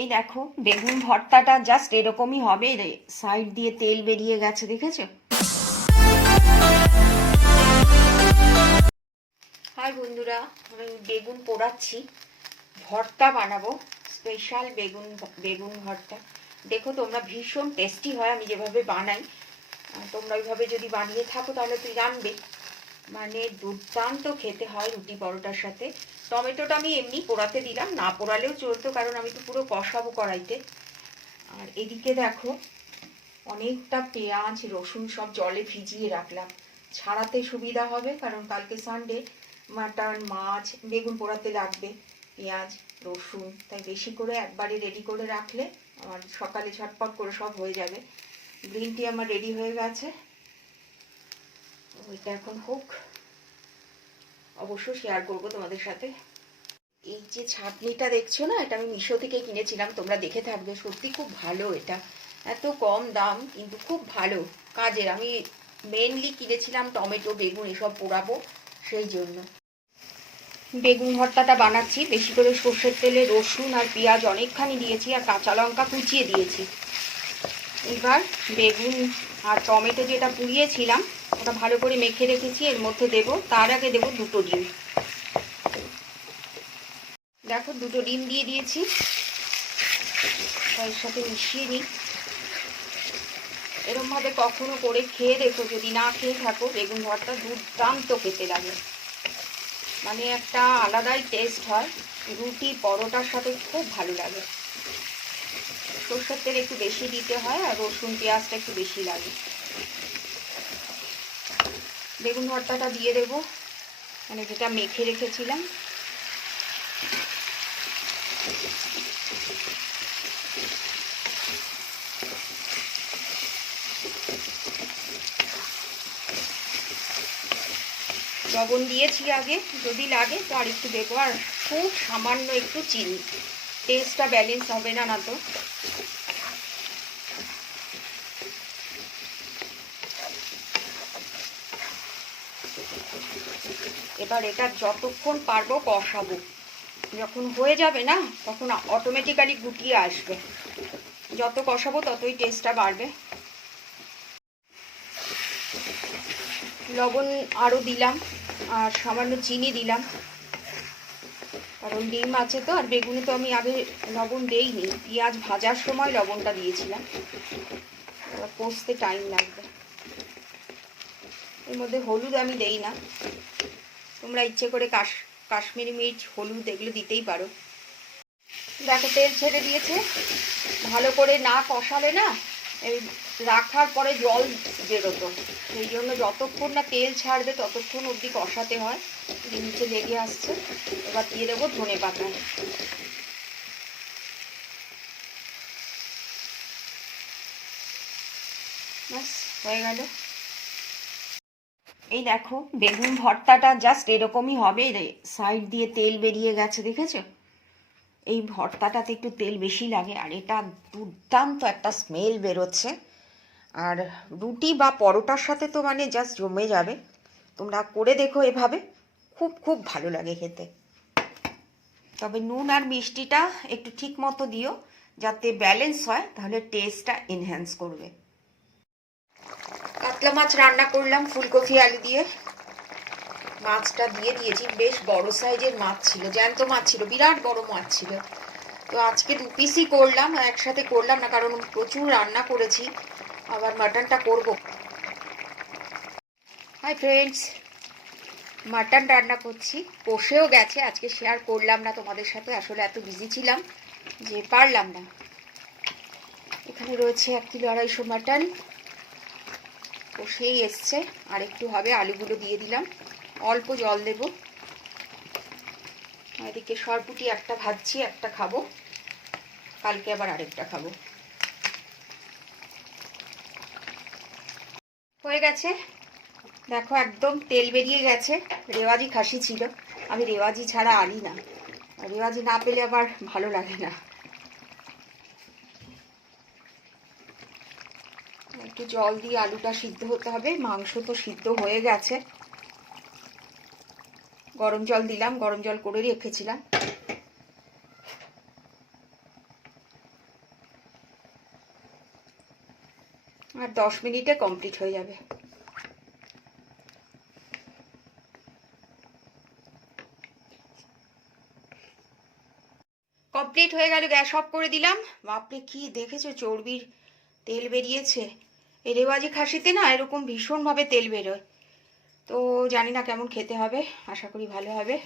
এই দেখো বেগুন ভর্তাটা জাস্ট এরকমই হবে, সাইড দিয়ে তেল বেরিয়ে গেছে, দেখেছো? হাই বন্ধুরা, আমি বেগুন পোড়াচ্ছি, ভর্তা বানাবো, স্পেশাল বেগুন বেগুন ভর্তা। দেখো তোমরা, ভীষণ টেস্টি হয় আমি যেভাবে বানাই। তোমরা ওইভাবে যদি বানিয়ে থাকো তাহলে তুই জানবে, মানে দুর্দান্ত খেতে হয় রুটি পরোটার সাথে। টমেটোটা আমি এমনি পোড়াতে দিলাম, না পোড়ালেও চলতো, কারণ আমি তো পুরো কষাবো কড়াইতে। আর এদিকে দেখো অনেকটা পেঁয়াজ রসুন সব জলে ভিজিয়ে রাখলাম, ছাড়াতে সুবিধা হবে, কারণ কালকে সানডে, মাটন মাছ বেগুন পোড়াতে লাগবে পেঁয়াজ রসুন, তাই বেশি করে একবারে রেডি করে রাখলে আমার সকালে ঝটপট করে সব হয়ে যাবে। গ্রিন টি আমার রেডি হয়ে গেছে, ওইটা এখন হোক, অবশ্য শেয়ার করবো তোমাদের সাথে। এই যে ছাঁকনিটা দেখছো না, এটা আমি মিশো থেকে কিনেছিলাম, তোমরা দেখে থাকবে, সত্যি খুব ভালো এটা, এত কম দাম কিন্তু খুব ভালো কাজের। আমি মেনলি কিনেছিলাম টমেটো বেগুন এসব পোড়াবো, সেই জন্য। বেগুন ভর্তাটা বানাচ্ছি, বেশি করে সর্ষের তেলে রসুন আর পেঁয়াজ অনেকখানি দিয়েছি, আর কাঁচা লঙ্কা কুচিয়ে দিয়েছি। এবার বেগুন আর টমেটো যেটা পুড়িয়েছিলাম ওটা ভালো করে মেখে রেখেছি, এর মধ্যে দেব। তার আগে দেব দুটো ডিম। দেখো দুটো ডিম দিয়ে দিয়েছি, এর সাথে মিশিয়ে নিই। এরমভাবে কখনো করে খেয়ে দেখো, যদি না খেয়ে থাকো, বেগুন ভর্তা দুর্দান্ত খেতে লাগে, মানে একটা আলাদাই টেস্ট হয়, রুটি পরোটার সাথে খুব ভালো লাগে। সরষের তেল একটু বেশি দিতে হয়, আর রসুন পেঁয়াজটা একটু বেশি লাগে। বেগুন ভর্তাটা দিয়ে দেবো, মানে যেটা মেখে রেখেছিলাম। লবণ দিয়েছি আগে, যদি লাগে তো আর একটু দেবো, আর খুব সামান্য একটু চিনি, টেস্টটা ব্যালেন্স হবে না না তো। এবার এটা যতক্ষণ পারবো কষাবো, যখন হয়ে যাবে না তখন অটোমেটিক্যালি গুটিয়ে আসবে, যত কষাবো ততই টেস্টটা বাড়বে। লবণ আরও দিলাম, আর সামান্য চিনি দিলাম, কারণ ডিম আছে তো, আর বেগুনে তো আমি আগে লবণ দেইনি, পেঁয়াজ ভাজার সময় লবণটা দিয়েছিলাম, এবার কষতে টাইম লাগবে। এর মধ্যে হলুদ আমি দেই না, তোমরা ইচ্ছে করে কাশ্মীরি মির্চ হলুদ এগুলো দিতেই পারো। দেখো তেল ছেড়ে দিয়েছে, ভালো করে না কষালে না এই রাখার পরে জল বেরোতো, সেই জন্য যতক্ষণ না তেল ছাড়বে ততক্ষণ অবধি কষাতে হয়, নিচে লেগে আসছে। এবার দিয়ে দেবো ধনে পাতা, ব্যাস হয়ে গেল। এই দেখো বেগুন ভর্তাটা জাস্ট এরকমই হবে, সাইড দিয়ে তেল বেরিয়ে গেছে, দেখেছো? এই ভর্তাটাতে একটু তেল বেশি লাগে, আর এটা দুর্দান্ত একটা স্মেল বেরোচ্ছে, আর রুটি বা পরোটার সাথে তো মানে জাস্ট জমে যাবে। তোমরা করে দেখো এভাবে, খুব খুব ভালো লাগে খেতে। তবে নুন আর মিষ্টিটা একটু ঠিক মতো দিও, যাতে ব্যালেন্স হয়, তাহলে টেস্টটা এনহ্যান্স করবে। কাতলা মাছ রান্না করলাম ফুলকপি আলু দিয়ে, মাছটা দিয়ে দিয়েছি, বেশ বড় সাইজের মাছ ছিল, জ্যান্ত মাছ ছিল, বিরাট বড় মাছ ছিল। তো আজকে দু পিসই করলাম, একসাথে করলাম না, কারণ প্রচুর রান্না করেছি, আবার মাটনটা করব। হাই ফ্রেন্ডস, মাটন রান্না করছি, কষেও গেছে, আজকে শেয়ার করলাম না তোমাদের সাথে, আসলে এত বিজি ছিলাম যে পারলাম না। এখানে রয়েছে 1 কিলো 250 মাটন, কষেই এসছে, আর একটু হবে, আলুগুলো দিয়ে দিলাম, অল্প জল দেব। এদিকে সরপুটি একটা ভাজছি, একটা খাবো, কালকে আবার আরেকটা খাবো। হয়ে গেছে, দেখো একদম তেল বেরিয়ে গেছে। রেওয়াজি খাসি ছিল, আমি রেওয়াজি ছাড়া আনি না, রেওয়াজি না পেলে আবার ভালো লাগে না। একটু জল দিয়ে আলুটা সিদ্ধ হতে হবে, মাংস তো সিদ্ধ হয়ে গেছে। গরম জল দিলাম, গরম জল করে রেখেছিলাম। আর 10 মিনিটে কমপ্লিট হয়ে যাবে। কমপ্লিট হয়ে গেল, গ্যাস অফ করে দিলাম। বাপরে কি দেখেছো চর্বির তেল বেরিয়েছে। এই রেওয়াজি খাসিতে না এরকম ভীষণভাবে তেল বেরোয়। তো জানি না কেমন খেতে হবে, আশা করি ভালো হবে।